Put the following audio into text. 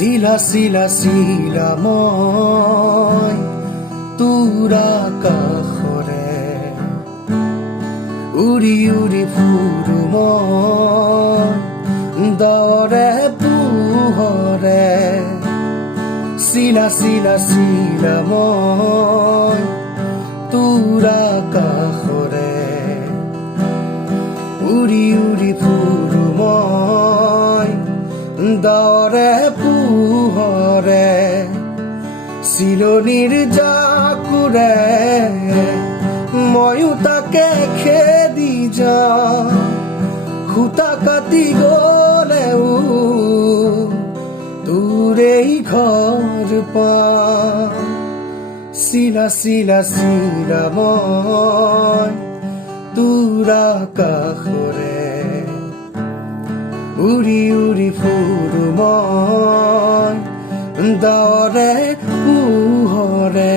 চিলা মই তোৰ আকাশৰে উৰি উৰি ফুৰো মই দৰে পোহৰে চিলা মই তোৰ আকাশৰে উৰি উৰি ফুৰো মই দৰে পোহৰে চিলনিৰ জাকুৰে ময়ো তাকে খেদি যাওঁ সূতা কাটি গলেও তোৰেই ঘৰ পাওঁ চিলা মই তোৰ আকাশৰে উৰি উৰি ফুৰো মই দৰে পোহৰে